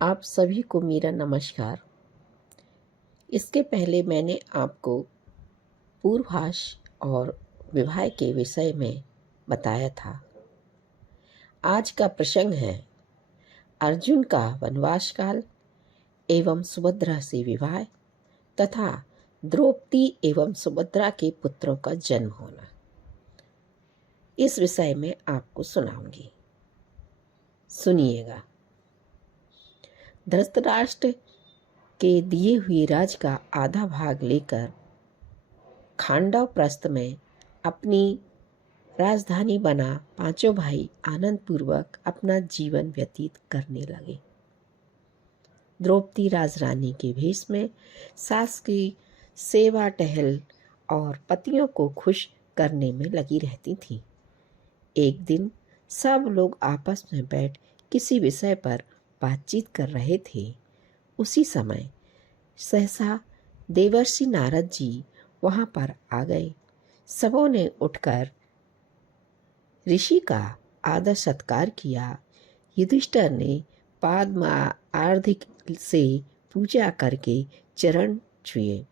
आप सभी को मेरा नमस्कार। इसके पहले मैंने आपको पूर्वाभास और विवाह के विषय में बताया था। आज का प्रसंग है अर्जुन का वनवास काल एवं सुभद्रा से विवाह तथा द्रौपदी एवं सुभद्रा के पुत्रों का जन्म होना। इस विषय में आपको सुनाऊंगी, सुनिएगा। धृतराष्ट्र के दिए हुए राज का आधा भाग लेकर खांडव प्रस्थ में अपनी राजधानी बना पांचों भाई आनंद पूर्वक अपना जीवन व्यतीत करने लगे। द्रौपदी राजरानी के भेष में सास की सेवा टहल और पतियों को खुश करने में लगी रहती थी। एक दिन सब लोग आपस में बैठ किसी विषय पर बातचीत कर रहे थे। उसी समय सहसा देवर्षि नारद जी वहां पर आ गए। सबों ने उठकर ऋषि का आदर सत्कार किया। युधिष्ठिर ने पाद्म आर्धिक से पूजा करके चरण छुए।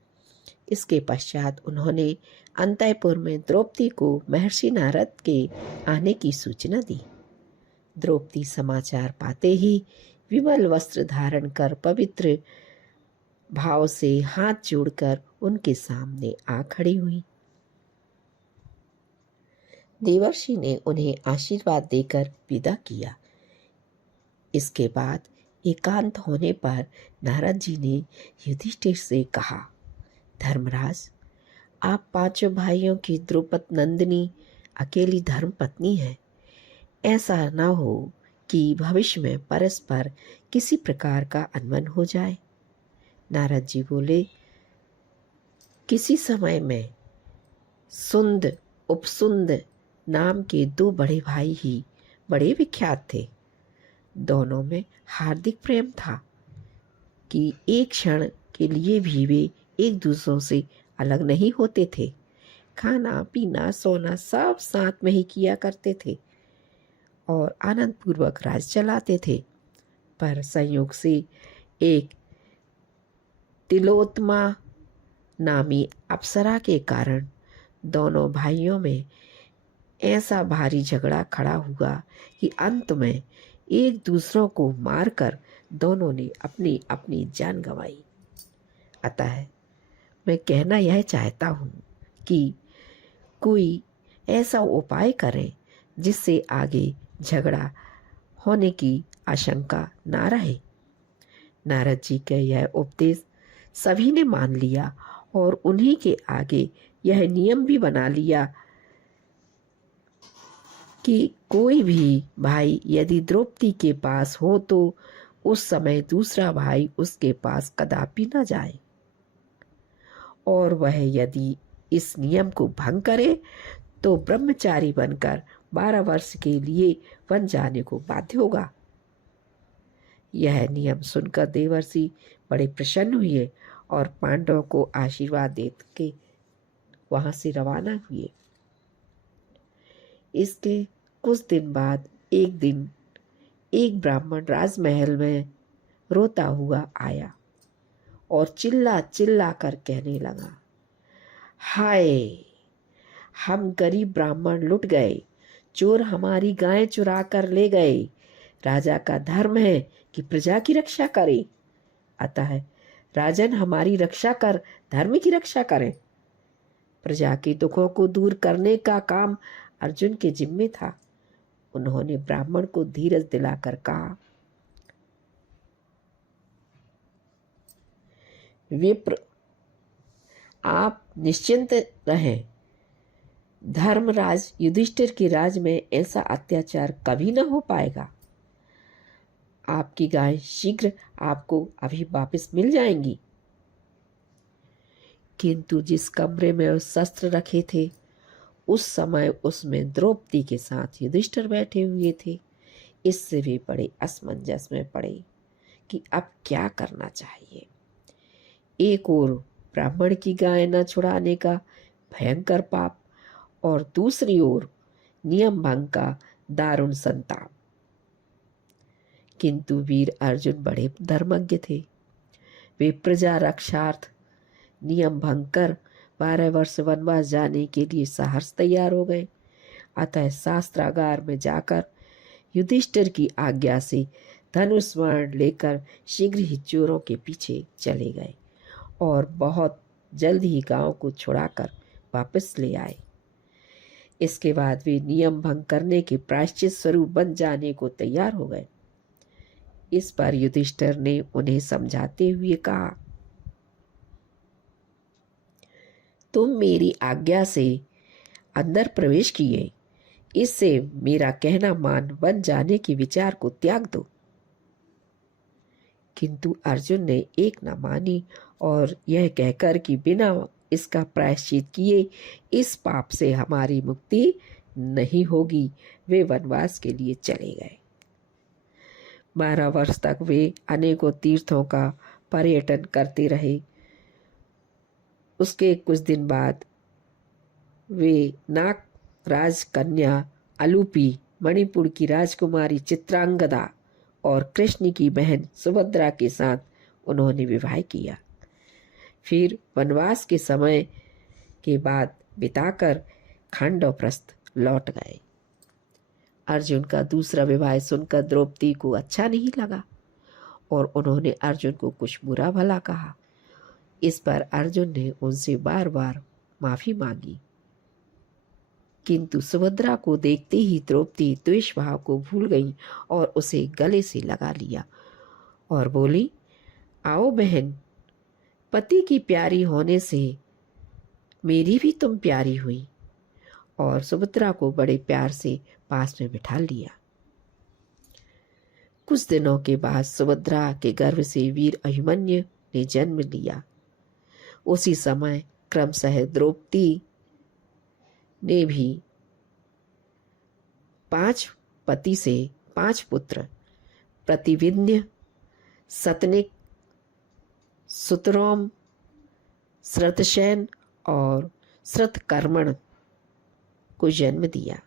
इसके पश्चात उन्होंने अंतःपुर में द्रौपदी को महर्षि नारद के आने की सूचना दी। द्रौपदी समाचार पाते ही विमल वस्त्र धारण कर पवित्र भाव से हाथ जोड़कर उनके सामने आ खड़ी हुई। देवर्षि ने उन्हें आशीर्वाद देकर विदा किया। इसके बाद एकांत होने पर नारद जी ने युधिष्ठिर से कहा, धर्मराज, आप पांचों भाइयों की द्रौपदी नंदिनी अकेली धर्म पत्नी है। ऐसा न हो कि भविष्य में परस्पर किसी प्रकार का अनबन हो जाए। नारद जी बोले, किसी समय में सुंद उपसुंद नाम के दो बड़े भाई ही बड़े विख्यात थे। दोनों में हार्दिक प्रेम था कि एक क्षण के लिए भी वे एक दूसरों से अलग नहीं होते थे। खाना पीना सोना सब साथ में ही किया करते थे और आनंद पूर्वक राज चलाते थे। पर संयोग से एक तिलोत्तमा नामी अप्सरा के कारण दोनों भाइयों में ऐसा भारी झगड़ा खड़ा हुआ कि अंत में एक दूसरों को मारकर दोनों ने अपनी अपनी जान गंवाई। अतः मैं कहना यह चाहता हूँ कि कोई ऐसा उपाय करें जिससे आगे झगड़ा होने की आशंका ना रहे। नारद जी का यह उपदेश सभी ने मान लिया और उन्हीं के आगे यह नियम भी बना लिया कि कोई भी भाई यदि द्रौपदी के पास हो तो उस समय दूसरा भाई उसके पास कदापि न जाए, और वह यदि इस नियम को भंग करे तो ब्रह्मचारी बनकर 12 वर्ष के लिए वन जाने को बाध्य होगा। यह नियम सुनकर देवर्षि बड़े प्रसन्न हुए और पांडवों को आशीर्वाद दे के वहां से रवाना हुए। इसके कुछ दिन बाद एक दिन एक ब्राह्मण राजमहल में रोता हुआ आया और चिल्ला चिल्ला कर कहने लगा, हाय, हम गरीब ब्राह्मण लुट गए, चोर हमारी गायें चुरा कर ले गए। राजा का धर्म है कि प्रजा की रक्षा करे, अतः राजन हमारी रक्षा कर धर्म की रक्षा करें। प्रजा के दुखों को दूर करने का काम अर्जुन के जिम्मे था। उन्होंने ब्राह्मण को धीरज दिलाकर कहा, विप्र, आप निश्चिंत रहें। धर्मराज युधिष्ठिर के राज में ऐसा अत्याचार कभी न हो पाएगा। आपकी गाय शीघ्र आपको अभी वापस मिल जाएंगी। किंतु जिस कमरे में वो शस्त्र रखे थे उस समय उसमें द्रौपदी के साथ युधिष्ठिर बैठे हुए थे। इससे वे बड़े असमंजस में पड़े कि अब क्या करना चाहिए। एक ओर ब्राह्मण की गाय न छुड़ाने का भयंकर पाप और दूसरी ओर नियम भंग का दारुण संताप। किंतु वीर अर्जुन बड़े धर्मज्ञ थे। वे प्रजा रक्षार्थ नियम भंग कर 12 वर्ष वनवास जाने के लिए सहर्ष तैयार हो गए। अतः शास्त्रागार में जाकर युधिष्ठिर की आज्ञा से धनुष बाण लेकर शीघ्र ही चोरों के पीछे चले गए और बहुत जल्द ही गांव को छुड़ाकर वापस ले आए। इसके बाद वे नियम भंग करने के प्रायश्चित स्वरूप बन जाने को तैयार हो गए। इस पर युधिष्ठिर ने उन्हें समझाते हुए कहा, तुम मेरी आज्ञा से अंदर प्रवेश किए, इससे मेरा कहना मान बन जाने के विचार को त्याग दो। किंतु अर्जुन ने एक न मानी और यह कहकर कि बिना इसका प्रायश्चित किए इस पाप से हमारी मुक्ति नहीं होगी, वे वनवास के लिए चले गए। 12 वर्ष तक वे अनेकों तीर्थों का पर्यटन करते रहे। उसके कुछ दिन बाद वे नाग राजकन्या अलूपी, मणिपुर की राजकुमारी चित्रांगदा और कृष्ण की बहन सुभद्रा के साथ उन्होंने विवाह किया। फिर वनवास के समय के बाद बिताकर खांडवप्रस्थ लौट गए। अर्जुन का दूसरा विवाह सुनकर द्रौपदी को अच्छा नहीं लगा और उन्होंने अर्जुन को कुछ बुरा भला कहा। इस पर अर्जुन ने उनसे बार बार माफी मांगी, किंतु सुभद्रा को देखते ही द्रौपदी द्वेष भाव को भूल गई और उसे गले से लगा लिया और बोली, आओ बहन, पति की प्यारी होने से मेरी भी तुम प्यारी हुई, और सुभद्रा को बड़े प्यार से पास में बिठा लिया। कुछ दिनों के बाद सुभद्रा के गर्भ से वीर अभिमन्यु ने जन्म लिया। उसी समय क्रमशः द्रौपदी ने भी 5 पति से 5 पुत्र प्रतिविन्य, सतनिक, सुतरोम, श्रतसेन और श्रतकर्मण को जन्म दिया।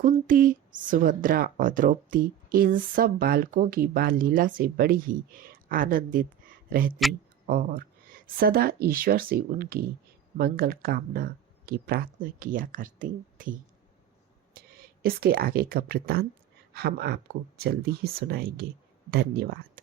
कुंती, सुभद्रा और द्रौपदी इन सब बालकों की बाल लीला से बड़ी ही आनंदित रहती और सदा ईश्वर से उनकी मंगल कामना की प्रार्थना किया करती थी। इसके आगे का वृत्तांत हम आपको जल्दी ही सुनाएंगे। धन्यवाद।